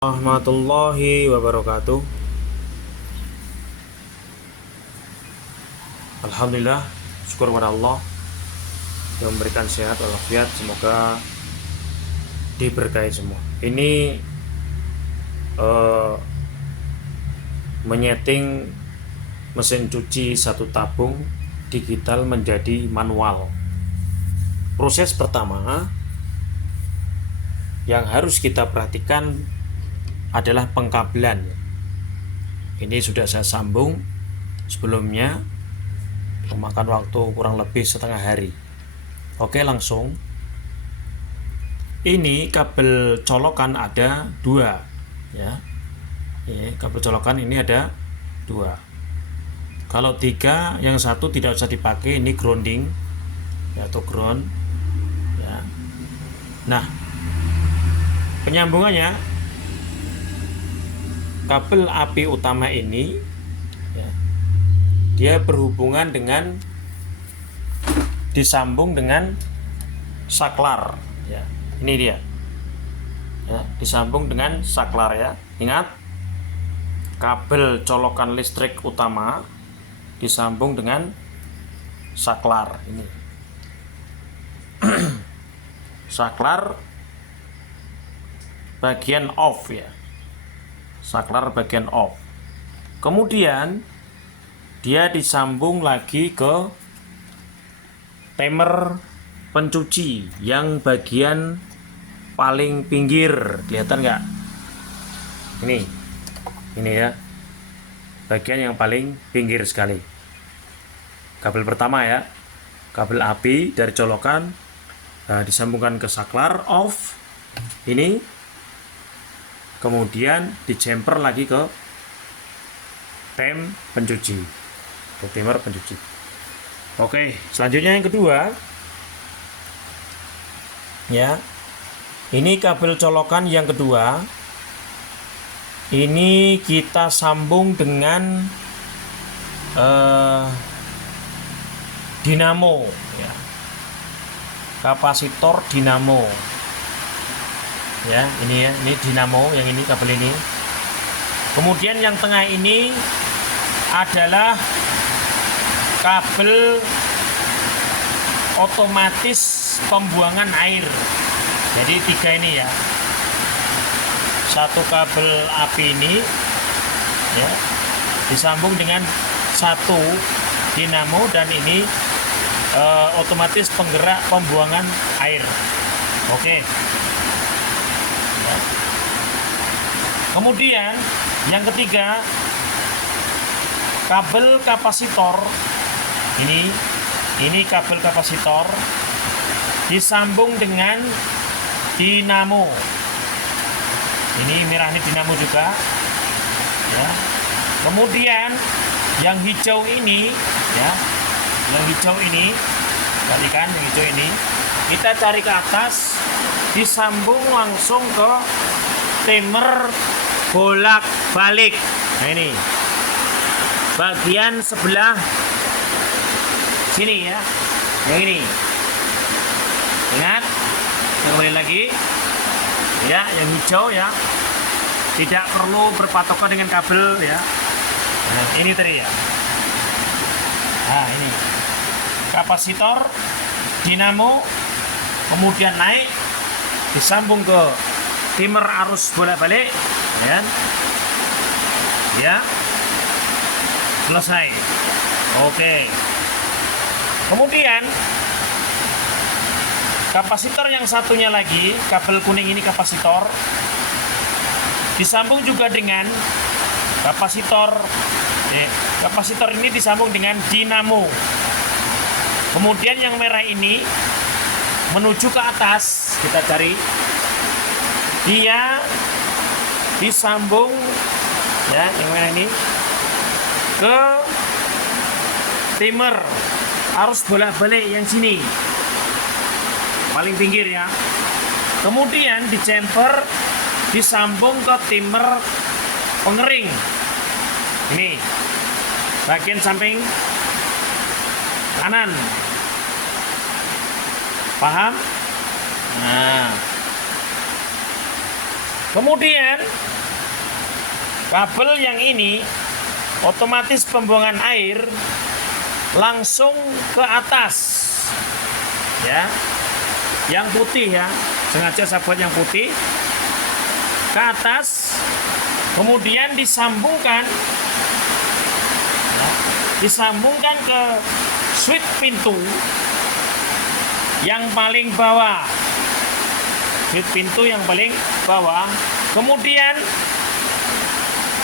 Warahmatullahi wabarakatuh. Alhamdulillah, syukur kepada Allah yang memberikan sehat walafiat. Semoga diberkahi semua. Ini menyeting mesin cuci satu tabung digital menjadi manual. Proses pertama yang harus kita perhatikan adalah pengkabelan. Ini sudah saya sambung sebelumnya, memakan waktu kurang lebih setengah hari. Oke, langsung. Ini kabel colokan ada dua, ya. Ini kabel colokan ini ada dua. Kalau tiga, yang satu tidak usah dipakai. Ini grounding, ya, atau ground, ya. Nah, penyambungannya, kabel api utama ini, ya, dia berhubungan dengan disambung dengan saklar, ya. Ini dia, ya, disambung dengan saklar, ya. Ingat, kabel colokan listrik utama disambung dengan saklar ini. Saklar bagian off, ya. Saklar bagian off. Kemudian dia disambung lagi ke timer pencuci yang bagian paling pinggir. Kelihatan nggak? Ini ya, bagian yang paling pinggir sekali. Kabel pertama, ya, kabel api dari colokan, disambungkan ke saklar off ini. Kemudian dijemper lagi ke timer pencuci. Oke, selanjutnya yang kedua, ya, ini kabel colokan yang kedua. Ini kita sambung dengan dinamo, ya, kapasitor dinamo. Ya, ini dinamo yang ini, kabel ini. Kemudian yang tengah ini adalah kabel otomatis pembuangan air. Jadi tiga ini, ya. Satu kabel api ini, ya, disambung dengan satu dinamo, dan ini otomatis penggerak pembuangan air. Oke. Kemudian yang ketiga, kabel kapasitor ini kabel kapasitor disambung dengan dinamo. Ini merah, ini dinamo juga, ya. Kemudian yang hijau ini, ya, yang hijau ini, perhatikan yang hijau ini, kita cari ke atas, disambung langsung ke timer bolak-balik. Nah, ini bagian sebelah sini, ya, yang ini. Ingat, kembali lagi, ya, yang hijau, ya, tidak perlu berpatokan dengan kabel, ya. Nah, ini tadi, ya. Nah, ini kapasitor dinamo, kemudian naik, disambung ke timer arus bolak-balik, ya, selesai. Oke. Kemudian kapasitor yang satunya lagi, kabel kuning ini kapasitor, disambung juga dengan kapasitor. Kapasitor ini disambung dengan dinamo. Kemudian yang merah ini menuju ke atas, kita cari, dia disambung, ya, yang merah ini ke timer arus bolak-balik yang sini, paling pinggir, ya. Kemudian dijemper, disambung ke timer pengering. Ini bagian samping kanan. Paham? Nah, Kemudian kabel yang ini otomatis pembuangan air langsung ke atas, ya. Yang putih ya, sengaja saya buat yang putih ke atas, kemudian disambungkan ke switch pintu yang paling bawah. Switch pintu yang paling bawah, kemudian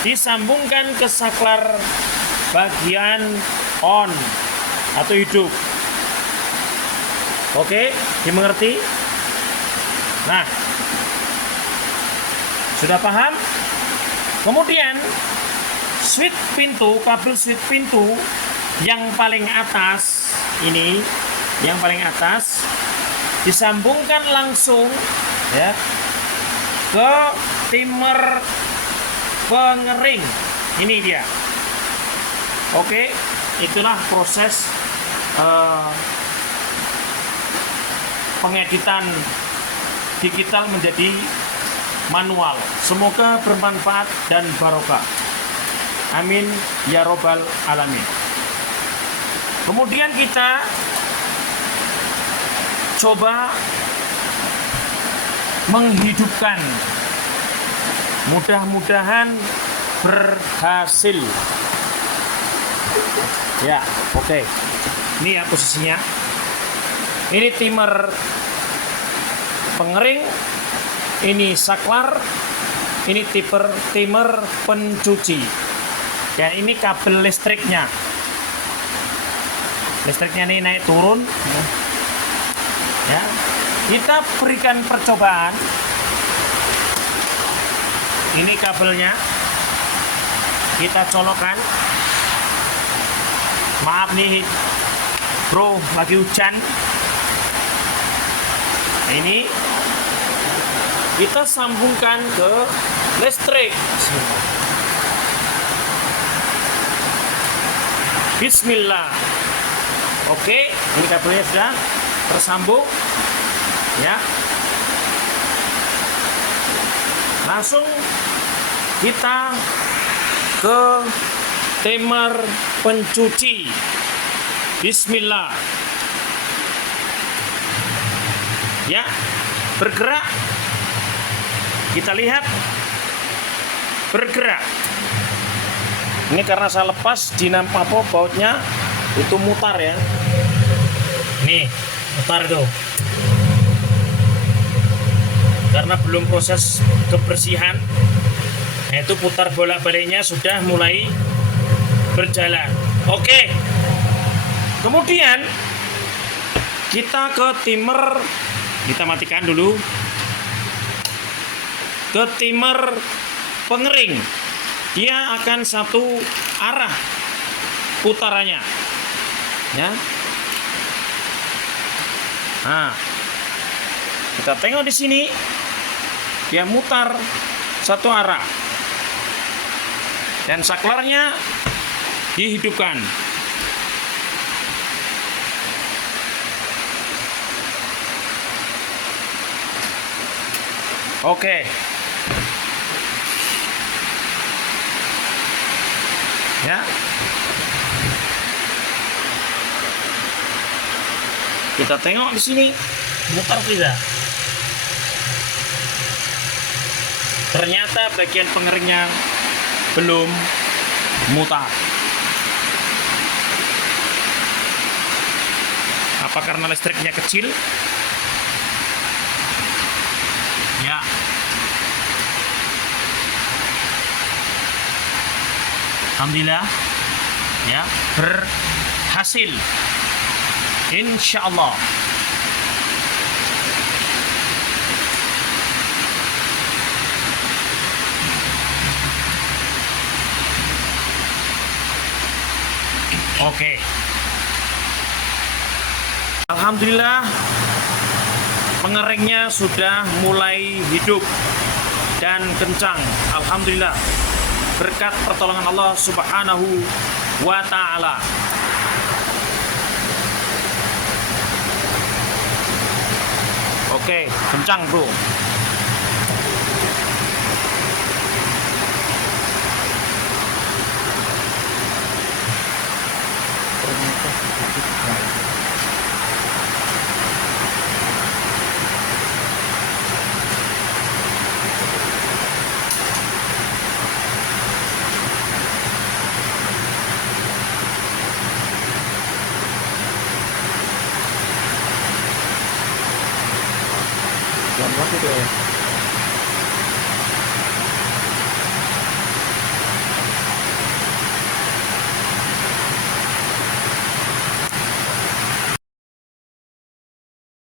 disambungkan ke saklar bagian on atau hidup. Oke, dimengerti? Nah, sudah paham? Kemudian switch pintu, kabel switch pintu yang paling atas ini, yang paling atas disambungkan langsung ya ke timer pengering. Ini dia. Oke, itulah proses pengeditan digital menjadi manual. Semoga bermanfaat dan barokah. Amin ya robbal alamin. Kemudian kita coba menghidupkan. Mudah-mudahan berhasil. Ya, oke. Ini ya posisinya. Ini timer pengering, ini saklar, ini timer pencuci. Dan ini kabel listriknya. Listriknya ini naik turun. Ya. Kita berikan percobaan. Ini kabelnya. Kita colokkan. Maaf nih, bro, lagi hujan. Ini kita sambungkan ke listrik. Bismillah. Oke, ini kabelnya sudah tersambung. Ya. Langsung kita ke timer pencuci. Bismillah. Ya, bergerak. Kita lihat bergerak. Ini karena saya lepas dinamo bautnya itu mutar ya. Nih, mutar tuh. Karena belum proses kebersihan, yaitu putar bolak-baliknya sudah mulai berjalan. Oke. Kemudian kita ke timer. Kita matikan dulu. Ke timer pengering. Dia akan satu arah putarannya. Ya. Nah. Kita tengok di sini. Dia mutar satu arah. Dan saklarnya dihidupkan. Oke. Ya. Kita tengok di sini mutar tidak. Ternyata bagian pengeringnya belum mutar. Apa karena listriknya kecil? Ya. Alhamdulillah. Ya, berhasil. Insyaallah. Oke. Alhamdulillah pengeringnya sudah mulai hidup dan kencang. Alhamdulillah berkat pertolongan Allah Subhanahu wa ta'ala. Oke, kencang bro. seperti itu ya.